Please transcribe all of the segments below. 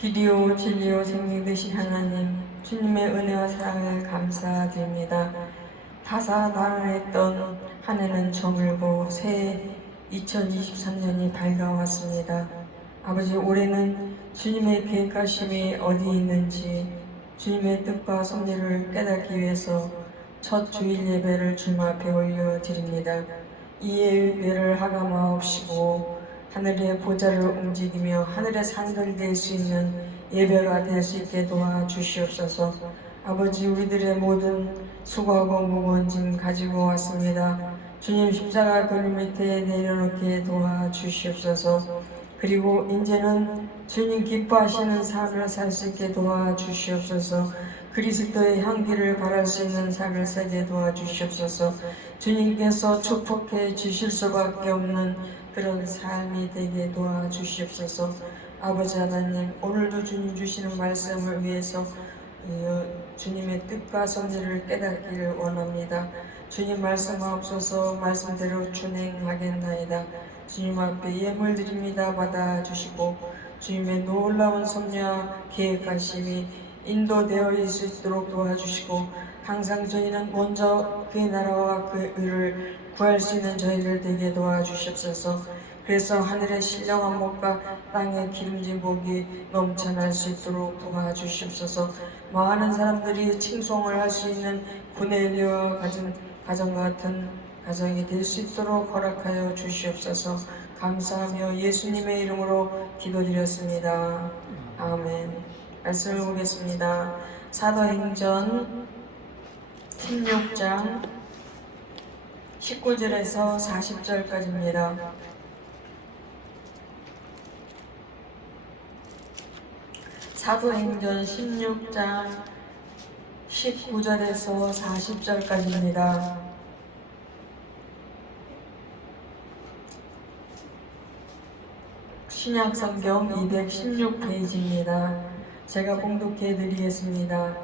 길이요 진리요 생명 되신 하나님, 주님의 은혜와 사랑을 감사드립니다. 다사다난했던 한 해는 저물고 새해 2023년이 밝아왔습니다. 아버지, 올해는 주님의 계획하심이 어디 있는지 주님의 뜻과 섭리를 깨닫기 위해서 첫 주일 예배를 주님 앞에 올려드립니다. 이 예배를 하감하옵시고 하늘의 보좌를 움직이며 하늘의 산들이 될 수 있는 예배가 될 수 있게 도와주시옵소서. 아버지, 우리들의 모든 수고하고 무거운 짐 가지고 왔습니다. 주님 십자가 그늘 밑에 내려놓게 도와주시옵소서. 그리고 이제는 주님 기뻐하시는 삶을 살 수 있게 도와주시옵소서. 그리스도의 향기를 발할 수 있는 삶을 살게 도와주시옵소서. 주님께서 축복해 주실 수밖에 없는 그런 삶이 되게 도와주시옵소서. 아버지 하나님, 오늘도 주님 주시는 말씀을 위해서 주님의 뜻과 섭리를 깨닫기를 원합니다. 주님 말씀하옵소서. 말씀대로 준행하겠나이다. 주님 앞에 예물 드립니다. 받아주시고 주님의 놀라운 섭리와 계획하심이 인도되어 있을 수 있도록 도와주시고, 항상 저희는 먼저 그의 나라와 그 의를 구할 수 있는 저희들 되게 도와주시옵소서. 그래서 하늘의 신령한 목과 땅의 기름진 복이 넘쳐날 수 있도록 도와주시옵소서. 많은 사람들이 칭송을 할 수 있는 고넬료와 가정 같은 가정이 될 수 있도록 허락하여 주시옵소서. 감사하며 예수님의 이름으로 기도드렸습니다. 아멘. 말씀을 보겠습니다. 사도행전 16장 19절에서 40절까지입니다. 사도행전 16장 19절에서 40절까지입니다. 신약성경 216페이지입니다. 제가 봉독해 드리겠습니다.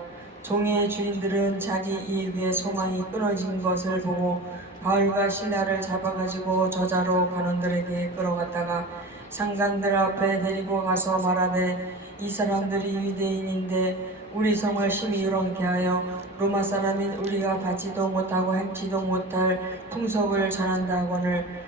종의 주인들은 자기 이익 위해 소망이 끊어진 것을 보고 바울과 실라를 잡아가지고 저자로 관원들에게 끌어갔다가 상관들 앞에 데리고 가서 말하되, 이 사람들이 유대인인데 우리 성을 심히 유랑케 하여 로마 사람인 우리가 받지도 못하고 행치도 못할 풍속을 전한다거늘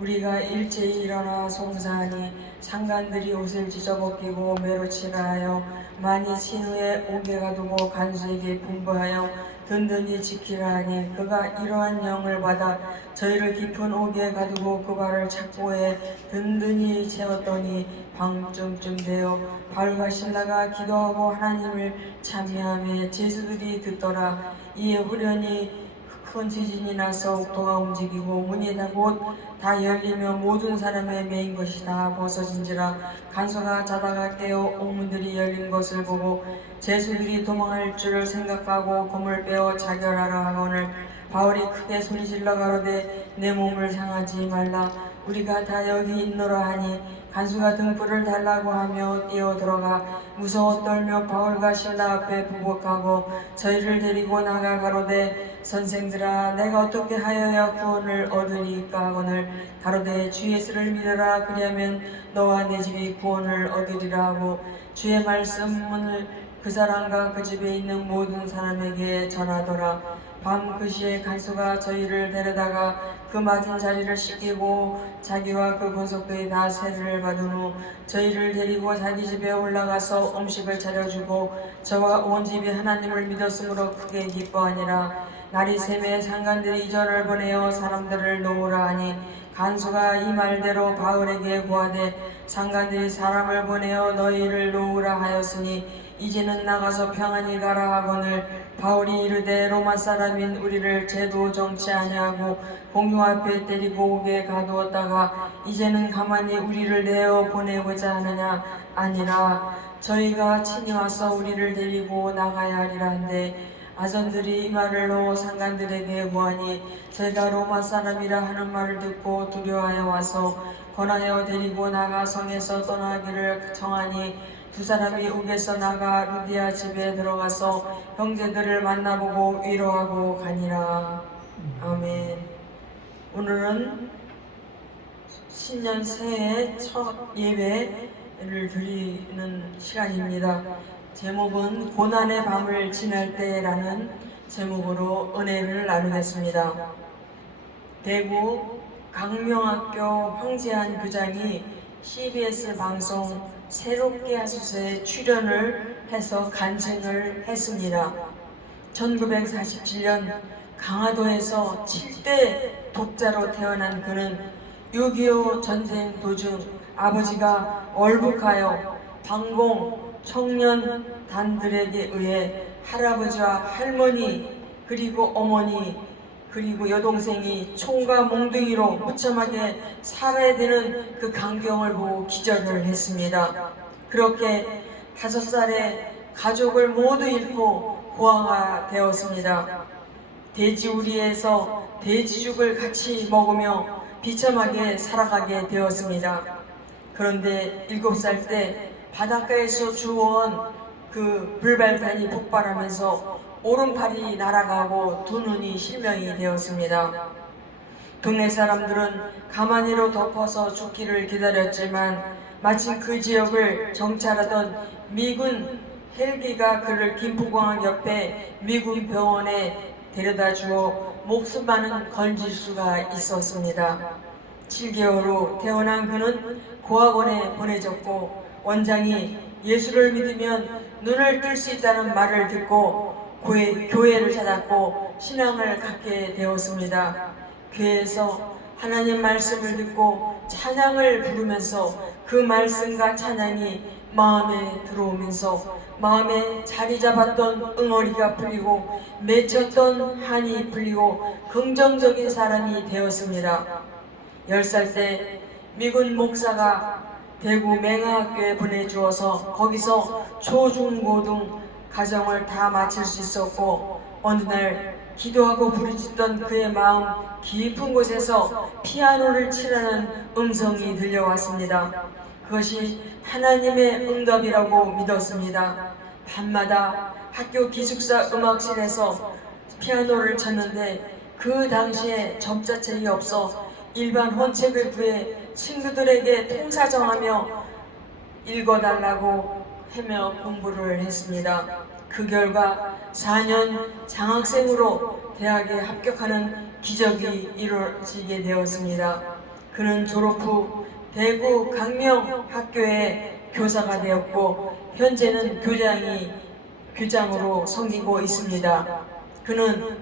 우리가 일제히 일어나 송사하니 상관들이 옷을 찢어벗기고 매로 치라 하여 많이 친 후에 옥에 가두고 간수에게 분부하여 든든히 지키라 하니, 그가 이러한 영을 받아 저희를 깊은 옥에 가두고 그 발을 착고해 든든히 채웠더니 밤쯤 되어 바울과 실라가 기도하고 하나님을 찬미하며 제수들이 듣더라. 이에 후련히 큰 지진이 나서 옥토가 움직이고 문이 곧 다 열리며 모든 사람의 메인 것이 다 벗어진지라. 간수가 자다가 깨어 옥문들이 열린 것을 보고 제수들이 도망할 줄을 생각하고 검을 빼어 자결하라 하거늘 바울이 크게 소리질러 가로되, 내 몸을 상하지 말라. 우리가 다 여기 있노라 하니 간수가 등불을 달라고 하며 뛰어 들어가 무서워 떨며 바울과 실라 앞에 부복하고 저희를 데리고 나가 가로되, 선생들아, 내가 어떻게 하여야 구원을 얻으리까 하거늘 가로되, 주 예수를 믿으라. 그리하면 너와 내 집이 구원을 얻으리라 하고 주의 말씀을 그 사람과 그 집에 있는 모든 사람에게 전하더라. 밤 그 시에 간수가 저희를 데려다가 그 맞은 자리를 씻기고 자기와 그 권속들이 다 세례를 받은 후 저희를 데리고 자기 집에 올라가서 음식을 차려주고 저와 온 집이 하나님을 믿었으므로 크게 기뻐하니라. 날이 새매 상관들이 이전을 보내어 사람들을 놓으라 하니 간수가 이 말대로 바울에게 고하되, 상관들이 사람을 보내어 너희를 놓으라 하였으니 이제는 나가서 평안히 가라 하거늘 바울이 이르되, 로마 사람인 우리를 제도 정치 아니하고 공유 앞에 데리고 오게 가두었다가 이제는 가만히 우리를 내어 보내고자 하느냐? 아니라 저희가 친히 와서 우리를 데리고 나가야 하리라 한데, 아전들이 이 말을 놓고 상관들에게 고하니 저희가 로마 사람이라 하는 말을 듣고 두려워하여 와서 권하여 데리고 나가 성에서 떠나기를 청하니, 두 사람이 옥에서 나가 루디아 집에 들어가서 형제들을 만나보고 위로하고 가니라. 아멘. 오늘은 신년 새해 첫 예배 은혜를 드리는 시간입니다. 제목은 고난의 밤을 지날 때라는 제목으로 은혜를 나누겠습니다. 대구 강명학교 황재한 교장이 CBS 방송 새롭게 하소서에 출연을 해서 간증을 했습니다. 1947년 강화도에서 7대 독자로 태어난 그는 6.25 전쟁 도중 아버지가 월북하여 방공 청년단들에게 의해 할아버지와 할머니 그리고 어머니 그리고 여동생이 총과 몽둥이로 무참하게 살아야 되는 그 광경을 보고 기절을 했습니다. 그렇게 5살에 가족을 모두 잃고 고아가 되었습니다. 돼지우리에서 돼지죽을 같이 먹으며 비참하게 살아가게 되었습니다. 그런데 7살 때 바닷가에서 주워온 그 불발탄이 폭발하면서 오른팔이 날아가고 두 눈이 실명이 되었습니다. 동네 사람들은 가만히로 덮어서 죽기를 기다렸지만 마침 그 지역을 정찰하던 미군 헬기가 그를 김포공항 옆에 미군 병원에 데려다 주어 목숨만은 건질 수가 있었습니다. 7개월 후 태어난 그는 고아원에 보내졌고 원장이 예수를 믿으면 눈을 뜰 수 있다는 말을 듣고 교회를 찾았고 신앙을 갖게 되었습니다. 교회에서 하나님 말씀을 듣고 찬양을 부르면서 그 말씀과 찬양이 마음에 들어오면서 마음에 자리 잡았던 응어리가 풀리고 맺혔던 한이 풀리고 긍정적인 사람이 되었습니다. 10살 때 미군 목사가 대구 맹하학교에 보내주어서 거기서 초중고등 가정을 다 마칠 수 있었고 어느 날 기도하고 부르짖던 그의 마음 깊은 곳에서 피아노를 치라는 음성이 들려왔습니다. 그것이 하나님의 응답이라고 믿었습니다. 밤마다 학교 기숙사 음악실에서 피아노를 쳤는데 그 당시에 접자책이 없어 일반 혼책을 구해 친구들에게 통사정하며 읽어달라고 하며 공부를 했습니다. 그 결과 4년 장학생으로 대학에 합격하는 기적이 이루어지게 되었습니다. 그는 졸업 후 대구 강명학교의 교사가 되었고 현재는 교장으로 섬기고 있습니다. 그는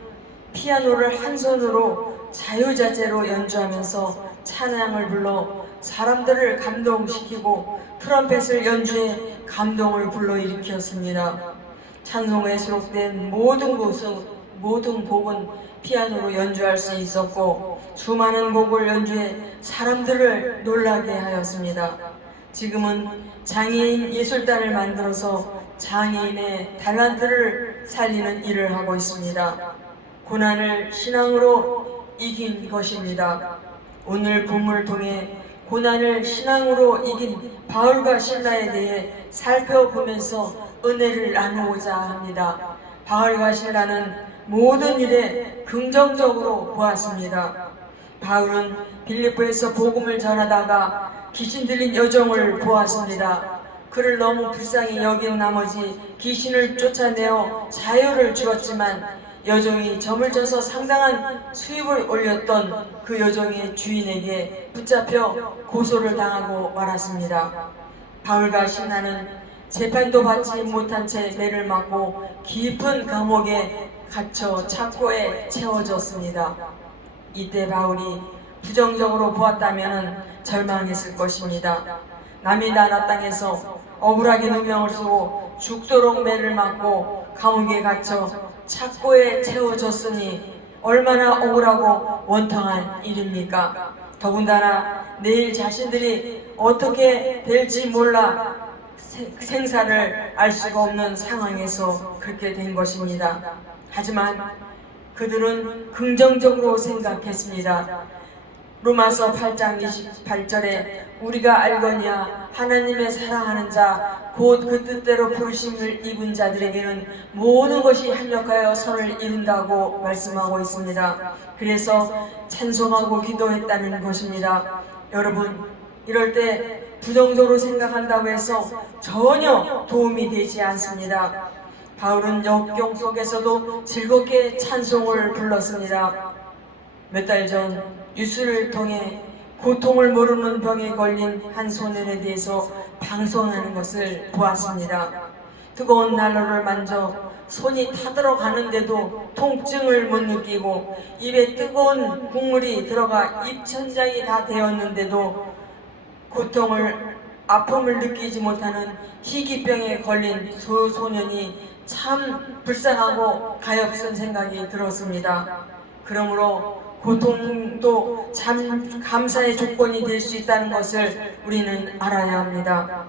피아노를 한 손으로 자유자재로 연주하면서 찬양을 불러 사람들을 감동시키고 트럼펫을 연주해 감동을 불러일으켰습니다. 찬송에 수록된 모든 곡은 피아노로 연주할 수 있었고 수많은 곡을 연주해 사람들을 놀라게 하였습니다. 지금은 장애인 예술단을 만들어서 장애인의 탤런트를 살리는 일을 하고 있습니다. 고난을 신앙으로 이긴 것입니다. 오늘 본문을 통해 고난을 신앙으로 이긴 바울과 실라에 대해 살펴보면서 은혜를 나누고자 합니다. 바울과 실라는 모든 일에 긍정적으로 보았습니다. 바울은 빌립보에서 복음을 전하다가 귀신 들린 여종을 보았습니다. 그를 너무 불쌍히 여긴 나머지 귀신을 쫓아내어 자유를 주었지만 여종이 점을 져서 상당한 수입을 올렸던 그 여종의 주인에게 붙잡혀 고소를 당하고 말았습니다. 바울과 신라는 재판도 받지 못한 채 매를 맞고 깊은 감옥에 갇혀 창고에 채워졌습니다. 이때 바울이 부정적으로 보았다면 절망했을 것입니다. 남이 나라 땅에서 억울하게 누명을 쓰고 죽도록 매를 맞고 감옥에 갇혀 창고에 채워졌으니 얼마나 억울하고 원통한 일입니까? 더군다나 내일 자신들이 어떻게 될지 몰라 생사를 알 수가 없는 상황에서 그렇게 된 것입니다. 하지만 그들은 긍정적으로 생각했습니다. 로마서 8장 28절에 우리가 알거니와 하나님의 사랑하는 자 곧 그 뜻대로 부르심을 입은 자들에게는 모든 것이 합력하여 선을 이룬다고 말씀하고 있습니다. 그래서 찬송하고 기도했다는 것입니다. 여러분, 이럴 때 부정적으로 생각한다고 해서 전혀 도움이 되지 않습니다. 바울은 역경 속에서도 즐겁게 찬송을 불렀습니다. 몇 달 전 뉴스를 통해 고통을 모르는 병에 걸린 한 소년에 대해서 방송하는 것을 보았습니다. 뜨거운 난로를 만져 손이 타들어가는데도 통증을 못 느끼고 입에 뜨거운 국물이 들어가 입천장이 다 되었는데도 아픔을 느끼지 못하는 희귀병에 걸린 소년이 참 불쌍하고 가엾은 생각이 들었습니다. 그러므로 고통도 참 감사의 조건이 될 수 있다는 것을 우리는 알아야 합니다.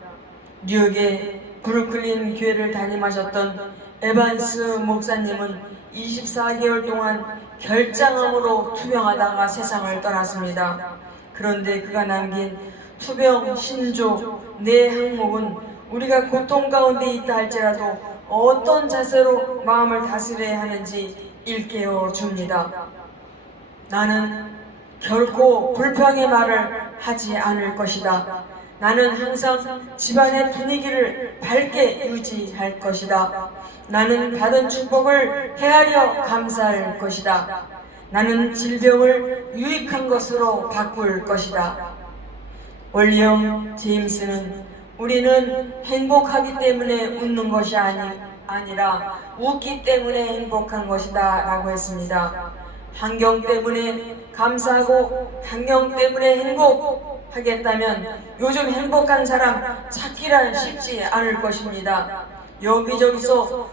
뉴욕의 브루클린 교회를 담임하셨던 에반스 목사님은 24개월 동안 결장암으로 투병하다가 세상을 떠났습니다. 그런데 그가 남긴 투병 신조 네 항목은 우리가 고통 가운데 있다 할지라도 어떤 자세로 마음을 다스려야 하는지 일깨워 줍니다. 나는 결코 불평의 말을 하지 않을 것이다. 나는 항상 집안의 분위기를 밝게 유지할 것이다. 나는 받은 축복을 헤아려 감사할 것이다. 나는 질병을 유익한 것으로 바꿀 것이다. 윌리엄 제임스는 우리는 행복하기 때문에 웃는 것이 아니라 웃기 때문에 행복한 것이다 라고 했습니다. 환경 때문에 감사하고 환경 때문에 행복하겠다면 요즘 행복한 사람 찾기란 쉽지 않을 것입니다. 여기저기서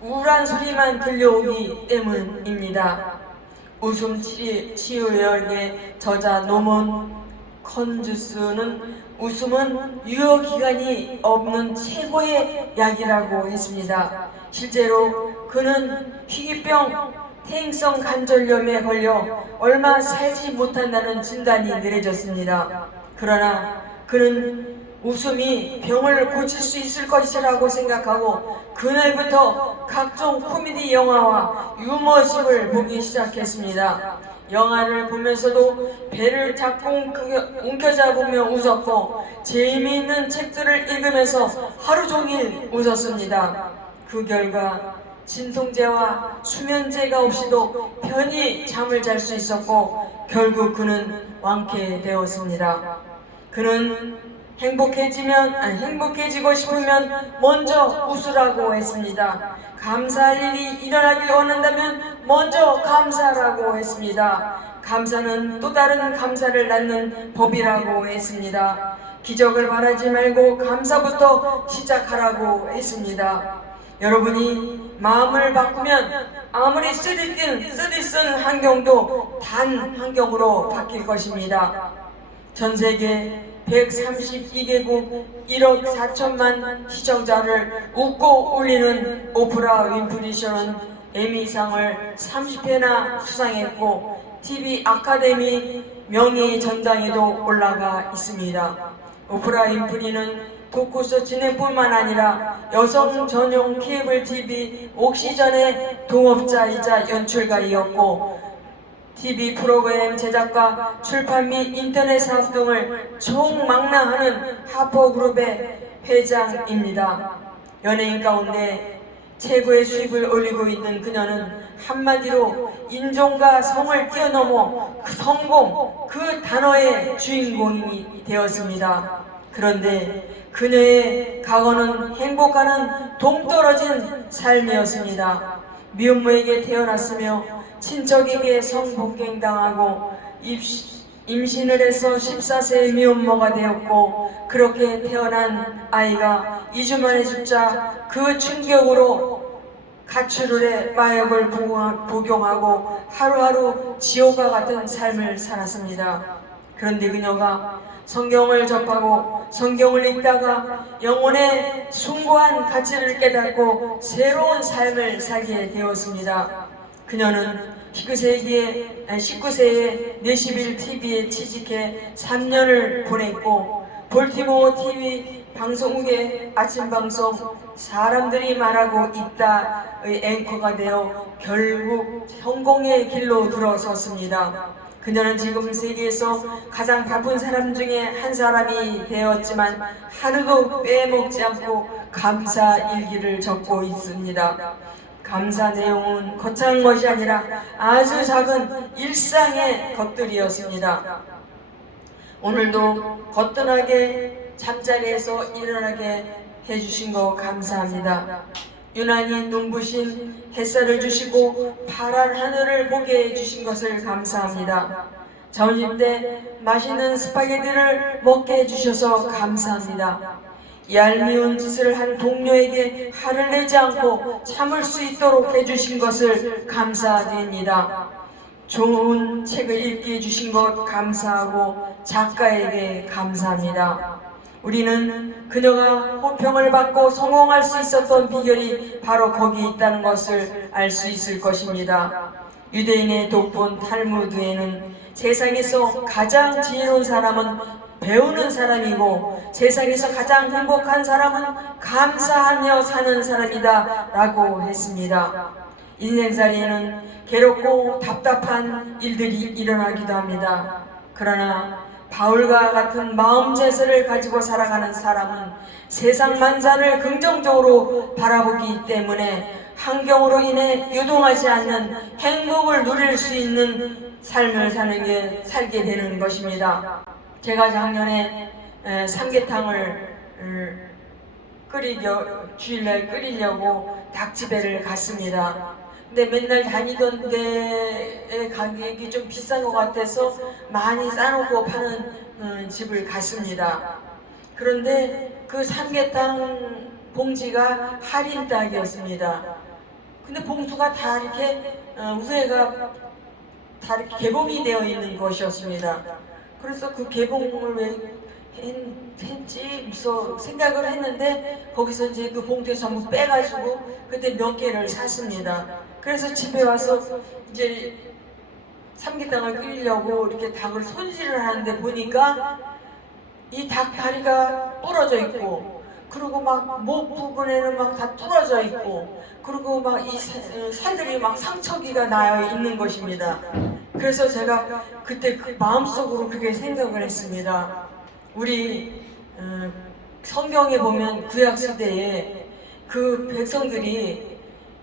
우울한 소리만 들려오기 때문입니다. 웃음 치유역의 저자 노먼 컨주스는 웃음은 유효기간이 없는 최고의 약이라고 했습니다. 실제로 그는 희귀병 퇴행성 관절염에 걸려 얼마 살지 못한다는 진단이 내려졌습니다. 그러나 그는 웃음이 병을 고칠 수 있을 것이라고 생각하고 그날부터 각종 코미디 영화와 유머식을 보기 시작했습니다. 영화를 보면서도 배를 자꾸 움켜잡으며 웃었고 재미있는 책들을 읽으면서 하루 종일 웃었습니다. 그 결과 진통제와 수면제가 없이도 편히 잠을 잘 수 있었고 결국 그는 완쾌되었습니다. 그는 행복해지고 싶으면 먼저 웃으라고 했습니다. 감사할 일이 일어나길 원한다면 먼저 감사하라고 했습니다. 감사는 또 다른 감사를 낳는 법이라고 했습니다. 기적을 바라지 말고 감사부터 시작하라고 했습니다. 여러분이 마음을 바꾸면 아무리 쓰디쓴 환경도 단 환경으로 바뀔 것입니다. 전 세계 132개국 1억 4천만 시청자를 웃고 울리는 오프라 윈프리 쇼는 에미상을 30회나 수상했고 TV 아카데미 명예의 전당에도 올라가 있습니다. 오프라 윈프리는 토크쇼 진행뿐만 아니라 여성 전용 케이블 TV 옥시전의 동업자이자 연출가이었고 TV 프로그램 제작과 출판 및 인터넷 사업 등을 총망라하는 하퍼그룹의 회장입니다. 연예인 가운데 최고의 수입을 올리고 있는 그녀는 한마디로 인종과 성을 뛰어넘어 그 성공, 그 단어의 주인공이 되었습니다. 그런데 그녀의 과거는 행복하는 동떨어진 삶이었습니다. 미혼모에게 태어났으며 친척에게 성폭행당하고 임신을 해서 14세의 미혼모가 되었고 그렇게 태어난 아이가 2주 만에 죽자 그 충격으로 가출을 해 마약을 복용하고 하루하루 지옥과 같은 삶을 살았습니다. 그런데 그녀가 성경을 접하고 성경을 읽다가 영혼의 숭고한 가치를 깨닫고 새로운 삶을 살게 되었습니다. 그녀는 19세에 내시빌 TV에 취직해 3년을 보냈고 볼티모어 TV 방송국의 아침 방송 사람들이 말하고 있다의 앵커가 되어 결국 성공의 길로 들어섰습니다. 그녀는 지금 세계에서 가장 바쁜 사람 중에 한 사람이 되었지만 하루도 빼먹지 않고 감사 일기를 적고 있습니다. 감사 내용은 거창한 것이 아니라 아주 작은 일상의 것들이었습니다. 오늘도 거뜬하게 잠자리에서 일어나게 해주신 거 감사합니다. 유난히 눈부신 햇살을 주시고 파란 하늘을 보게 해주신 것을 감사합니다. 점심 때 맛있는 스파게티를 먹게 해주셔서 감사합니다. 얄미운 짓을 한 동료에게 화를 내지 않고 참을 수 있도록 해주신 것을 감사드립니다. 좋은 책을 읽게 해주신 것 감사하고 작가에게 감사합니다. 우리는 그녀가 호평을 받고 성공할 수 있었던 비결이 바로 거기에 있다는 것을 알 수 있을 것입니다. 유대인의 독본 탈무드에는 세상에서 가장 지혜로운 사람은 배우는 사람이고 세상에서 가장 행복한 사람은 감사하며 사는 사람이다 라고 했습니다. 인생살이에는 괴롭고 답답한 일들이 일어나기도 합니다. 그러나 바울과 같은 마음재세를 가지고 살아가는 사람은 세상 만사를 긍정적으로 바라보기 때문에 환경으로 인해 유동하지 않는 행복을 누릴 수 있는 삶을 살게 되는 것입니다. 제가 작년에 삼계탕을 주일날 끓이려고 닭집에를 갔습니다. 근데 맨날 다니던 데의 가격이 좀 비싼 것 같아서 많이 싸놓고 파는 집을 갔습니다. 그런데 그 삼계탕 봉지가 할인닭이었습니다. 근데 봉투가 다 이렇게 우회가 다 이렇게 개봉이 되어 있는 것이었습니다. 그래서 그 개봉을 왜 했지? 무서 생각을 했는데 거기서 이제 그 봉투에서 전부 빼가지고 그때 몇 개를 샀습니다. 그래서 집에 와서 이제 삼계탕을 끓이려고 이렇게 닭을 손질을 하는데 보니까 이 닭 다리가 부러져 있고, 그리고 막 목 부분에는 막 다 뚫어져 있고, 그리고 막 이 살들이 막 상처기가 나 있는 것입니다. 그래서 제가 그때 그 마음속으로 그렇게 생각을 했습니다. 우리 성경에 보면 구약시대에 그 백성들이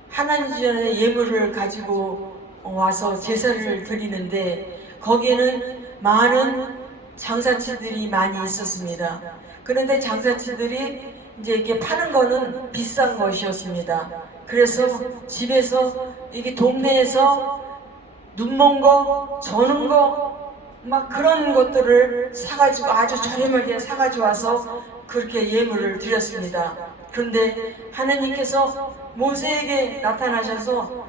하나님 전에 예물을 가지고 와서 제사를 드리는데 거기에는 많은 장사치들이 많이 있었습니다. 그런데 장사치들이 이제 이렇게 파는 거는 비싼 것이었습니다. 그래서 집에서 이게 동네에서 눈먼 거, 저는 거 막 그런 것들을 사가지고 아주 저렴하게 사가지고 와서 그렇게 예물을 드렸습니다. 그런데 하나님께서 모세에게 나타나셔서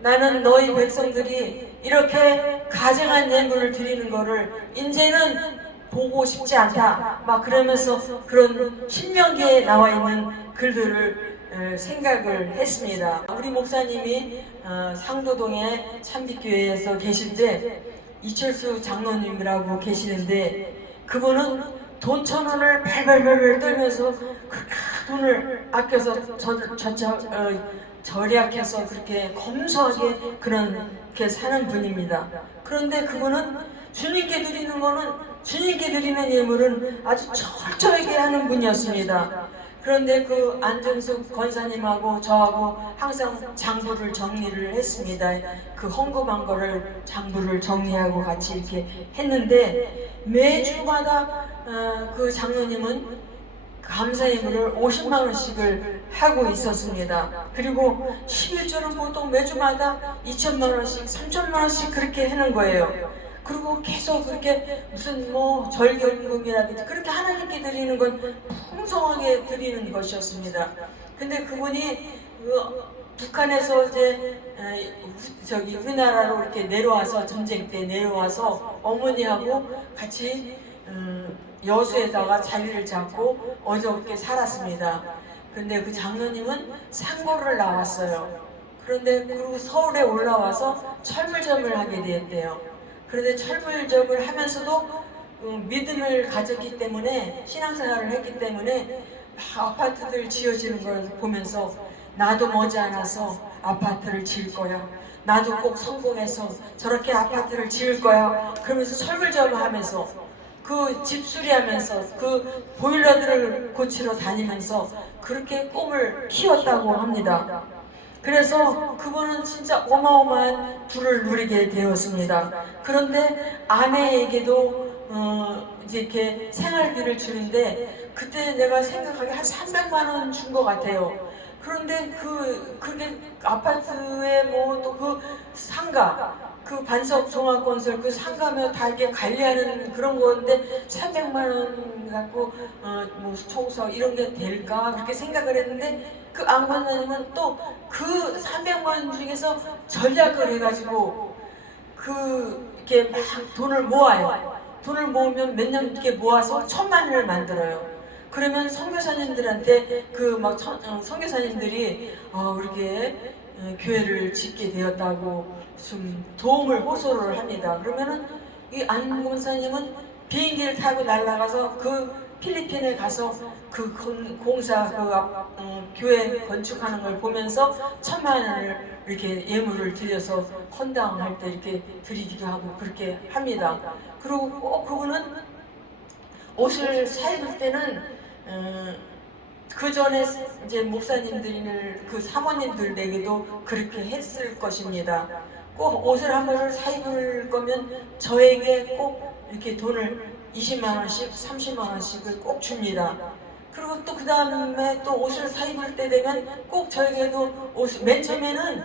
나는 너희 백성들이 이렇게 가증한 예물을 드리는 거를 이제는 보고 싶지 않다 막 그러면서 그런 신명기에 나와 있는 글들을 생각을 했습니다. 우리 목사님이 상도동의 참빛교회에서 계실 때 이철수 장로님이라고 계시는데 그분은 돈 1,000원을 발발발 떨면서 그렇게 돈을 아껴서 절약해서 그렇게 검소하게 그렇게 사는 분입니다. 그런데 그분은 주님께 드리는 거는 주님께 드리는 예물은 아주 철저하게 하는 분이었습니다. 그런데 그 안정숙 권사님하고 저하고 항상 장부를 정리를 했습니다. 그 헌금한 거를 장부를 정리하고 같이 이렇게 했는데 매주마다 그 장로님은 감사 예물을 50만 원씩을 하고 있었습니다. 그리고 11조는 보통 매주마다 2천만 원씩, 3천만 원씩 그렇게 하는 거예요. 그리고 계속 그렇게 무슨 뭐 절견금이라든지 그렇게 하나님께 드리는 건 풍성하게 드리는 것이었습니다. 근데 그분이 북한에서 이제 우리나라로 이렇게 내려와서 전쟁 때 내려와서 어머니하고 같이 여수에다가 자리를 잡고 어저께 살았습니다. 근데 그 장로님은 상고를 나왔어요. 그런데 그리고 서울에 올라와서 철물점을 하게 되었대요. 그런데 철물점을 하면서도 믿음을 가졌기 때문에 신앙생활을 했기 때문에 아파트들 지어지는 걸 보면서 나도 머지않아서 아파트를 지을 거야. 나도 꼭 성공해서 저렇게 아파트를 지을 거야. 그러면서 설글저글하면서 그 집 수리하면서 그 보일러들을 고치러 다니면서 그렇게 꿈을 키웠다고 합니다. 그래서 그분은 진짜 어마어마한 부를 누리게 되었습니다. 그런데 아내에게도 이제 이렇게 생활비를 주는데 그때 내가 생각하기에 한 300만 원 준 것 같아요. 그런데 그게 아파트에 뭐 또 그 상가, 그 반석 종합건설 그 상가며 다 이렇게 관리하는 그런 건데 300만 원 갖고 뭐 청소 이런 게 될까 그렇게 생각을 했는데 그 안관장님은 또 그 300만 원 중에서 전략을 해가지고 이렇게 막 돈을 모아요. 돈을 모으면 몇 년 이렇게 모아서 1,000만 원을 만들어요. 그러면 선교사님들한테 선교사님들이 이렇게 교회를 짓게 되었다고 좀 도움을 호소를 합니다. 그러면은 이 안 권사님은 비행기를 타고 날아가서 그 필리핀에 가서 그 공사 교회 건축하는 걸 보면서 1,000만 원을 이렇게 예물을 드려서 헌당할 때 이렇게 드리기도 하고 그렇게 합니다. 그리고 꼭 그분은 옷을 사입을 때는 그 전에 이제 목사님들을 그 사모님들에게도 그렇게 했을 것입니다. 꼭 옷을 한 벌을 사입을 거면 저에게 꼭 이렇게 돈을 20만 원씩 30만 원씩을 꼭 줍니다. 그리고 또 그 다음에 또 옷을 사입을 때 되면 꼭 저에게도 맨 처음에는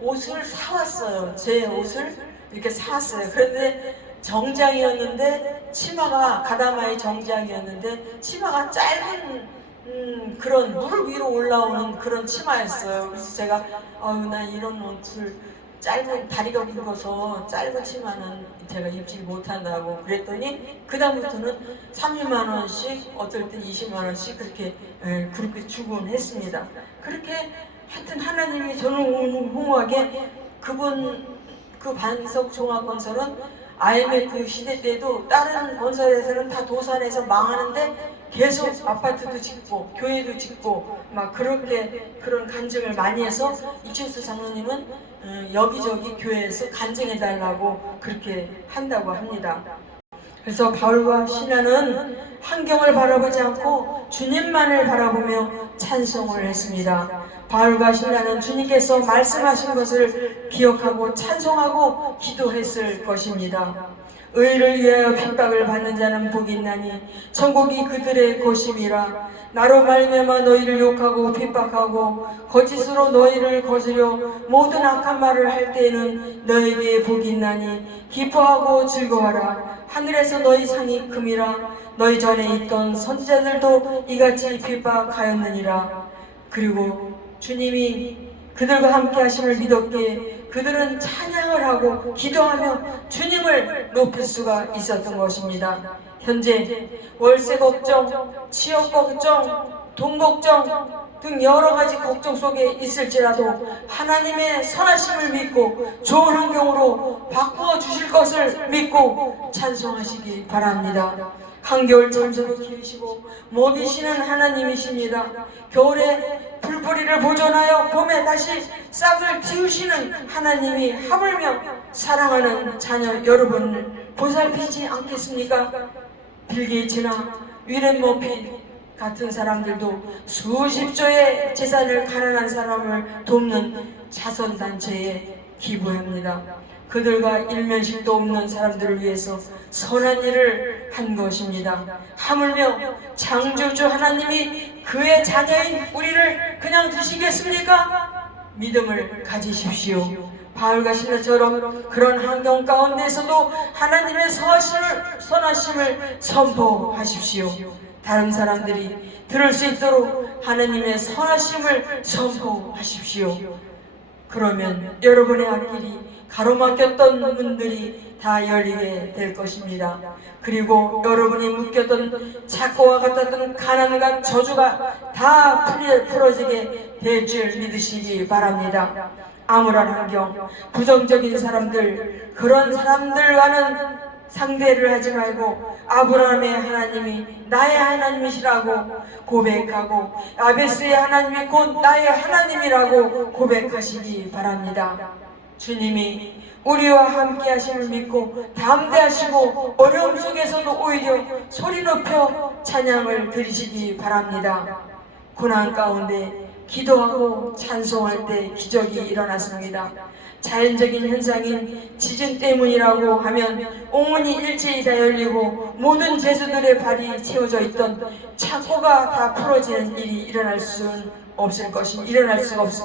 옷을 사왔어요. 제 옷을 이렇게 사왔어요. 그런데 정장이었는데 치마가 가다마이 정장이었는데 치마가 짧은 그런 무릎 위로 올라오는 그런 치마였어요. 그래서 제가 난 이런 옷을 짧은 다리가 굵어서 짧은 치마는 제가 입지 못한다고 그랬더니 그 다음부터는 30만 원씩 어떨 땐 20만 원씩 그렇게 주곤 했습니다. 그렇게 하여튼 하나님이 저는 홍호하게 그분 그 반석 종합건설은 IMF 시대 때도 다른 건설에서는 다 도산해서 망하는데 계속 아파트도 짓고 교회도 짓고 막 그렇게 그런 간증을 많이 해서 이치우스 장로님은 여기저기 교회에서 간증해달라고 그렇게 한다고 합니다. 그래서 바울과 시라는 환경을 바라보지 않고 주님만을 바라보며 찬송을 했습니다. 바울과 시라는 주님께서 말씀하신 것을 기억하고 찬송하고 기도했을 것입니다. 의를 위하여 핍박을 받는 자는 복이 있나니 천국이 그들의 것임이라. 나로 말미암아 너희를 욕하고 핍박하고 거짓으로 너희를 거스려 모든 악한 말을 할 때에는 너희에게 복이 있나니 기뻐하고 즐거워하라. 하늘에서 너희 상이 금이라. 너희 전에 있던 선지자들도 이같이 핍박하였느니라. 그리고 주님이 그들과 함께 하심을 믿었기에 그들은 찬양을 하고 기도하며 주님을 높일 수가 있었던 것입니다. 현재 월세 걱정, 취업 걱정, 돈 걱정 등 여러 가지 걱정 속에 있을지라도 하나님의 선하심을 믿고 좋은 환경으로 바꾸어 주실 것을 믿고 찬송하시기 바랍니다. 한겨울 잠자도 키우시고 먹이시는 하나님이십니다. 겨울에 풀뿌리를 보존하여 봄에 다시 싹을 틔우시는 하나님이 하물며 사랑하는 자녀 여러분을 보살피지 않겠습니까? 빌 게이츠나 위렌 머피 같은 사람들도 수십조의 재산을 가난한 사람을 돕는 자선단체에 기부합니다. 그들과 일면식도 없는 사람들을 위해서 선한 일을 한 것입니다. 하물며 창조주 하나님이 그의 자녀인 우리를 그냥 두시겠습니까? 믿음을 가지십시오. 바울과 시라처럼 그런 환경 가운데서도 하나님의 선하심을 선포하십시오. 다른 사람들이 들을 수 있도록 하나님의 선하심을 선포하십시오. 그러면 여러분의 앞길이 가로막혔던 문들이 다 열리게 될 것입니다. 그리고 여러분이 묶였던 착고와 같았던 가난과 저주가 다 풀어지게 될 줄 믿으시기 바랍니다. 암울한 환경, 부정적인 사람들, 그런 사람들과는 상대를 하지 말고 아브라함의 하나님이 나의 하나님이시라고 고백하고 야베스의 하나님이 곧 나의 하나님이라고 고백하시기 바랍니다. 주님이 우리와 함께 하심을 믿고 담대하시고 어려움 속에서도 오히려 소리 높여 찬양을 드리시기 바랍니다. 고난 가운데 기도하고 찬송할 때 기적이 일어났습니다. 자연적인 현상인 지진 때문이라고 하면 옥문이 일제히 다 열리고 모든 죄수들의 발이 채워져 있던 창고가 다 풀어지는 일이 일어날 수가 없을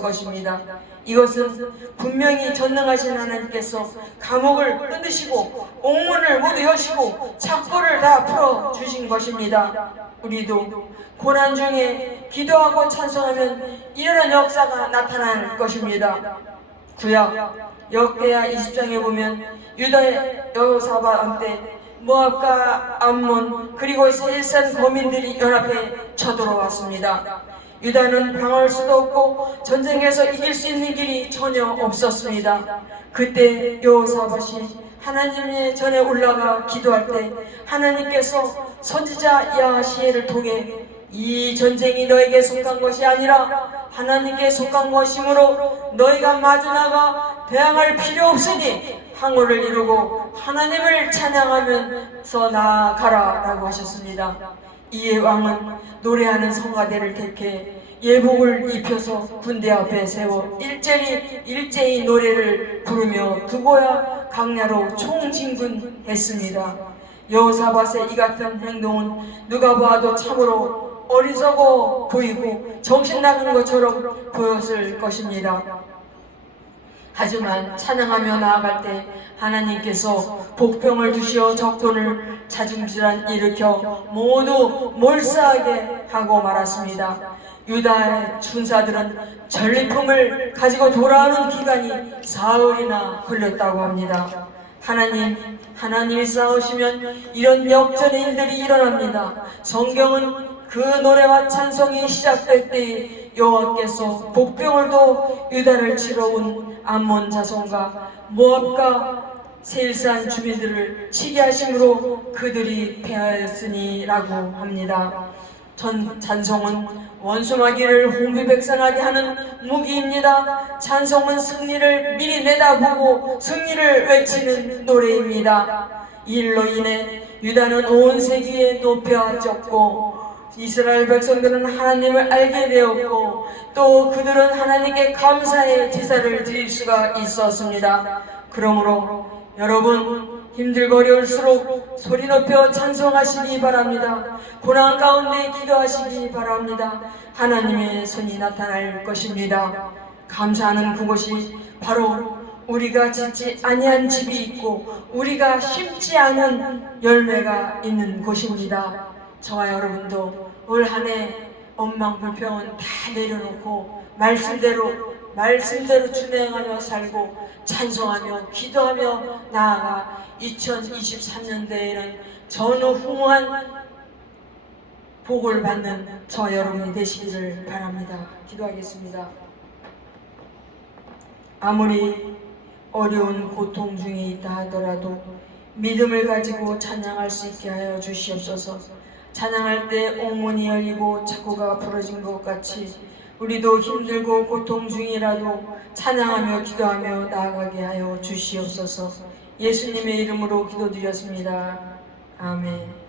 것입니다. 이것은 분명히 전능하신 하나님께서 감옥을 끊으시고 옥문을 모두 여시고 창고를 다 풀어주신 것입니다. 우리도 고난 중에 기도하고 찬송하면 이런 역사가 나타날 것입니다. 구약 역대하 20장에 보면 유다의 여호사밧 때 모압과 암몬 그리고 세일산 거민들이 연합해 쳐들어왔습니다. 유다는 방어할 수도 없고 전쟁에서 이길 수 있는 길이 전혀 없었습니다. 그때 여호사밧이 하나님의 전에 올라가 기도할 때 하나님께서 선지자 야시엘을 통해 이 전쟁이 너에게 속한 것이 아니라 하나님께 속한 것이므로 너희가 마주나가 대항할 필요 없으니 항우를 이루고 하나님을 찬양하면서 나아가라 라고 하셨습니다. 이에 왕은 노래하는 성가대를 택해 예복을 입혀서 군대 앞에 세워 일제히 노래를 부르며 두고야 강야로 총진군했습니다. 여호사밧의 이 같은 행동은 누가 봐도 참으로 어리석어 보이고 정신 나간 것처럼 보였을 것입니다. 하지만 찬양하며 나아갈 때 하나님께서 복병을 주시어 적군을 자중질환 일으켜 모두 몰사하게 하고 말았습니다. 유다의 군사들은 전리품을 가지고 돌아오는 기간이 사흘이나 걸렸다고 합니다. 하나님이 싸우시면 이런 역전의 일들이 일어납니다. 성경은 그 노래와 찬송이 시작될 때 여호와께서 복병을도 유다를 치러 온 암몬 자손과 모압과 세일산 주민들을 치게 하심으로 그들이 패하였으니 라고 합니다. 찬송은 원수마귀를 홍비백산하게 하는 무기입니다. 찬송은 승리를 미리 내다보고 승리를 외치는 노래입니다. 이 일로 인해 유다는 온 세계에 높여졌고 이스라엘 백성들은 하나님을 알게 되었고 또 그들은 하나님께 감사의 제사를 드릴 수가 있었습니다. 그러므로 여러분 힘들고 어려울수록 소리 높여 찬송하시기 바랍니다. 고난 가운데 기도하시기 바랍니다. 하나님의 손이 나타날 것입니다. 감사하는 그곳이 바로 우리가 짓지 아니한 집이 있고 우리가 심지 않은 열매가 있는 곳입니다. 저와 여러분도 올 한 해 원망불평은 다 내려놓고 말씀대로 준행하며 살고 찬송하며 기도하며 나아가 2023년대에는 전후무한 복을 받는 저와 여러분이 되시기를 바랍니다. 기도하겠습니다. 아무리 어려운 고통 중에 있다 하더라도 믿음을 가지고 찬양할 수 있게 하여 주시옵소서. 찬양할 때 옥문이 열리고 창고가 풀어진 것 같이 우리도 힘들고 고통 중이라도 찬양하며 기도하며 나아가게 하여 주시옵소서. 예수님의 이름으로 기도드렸습니다. 아멘.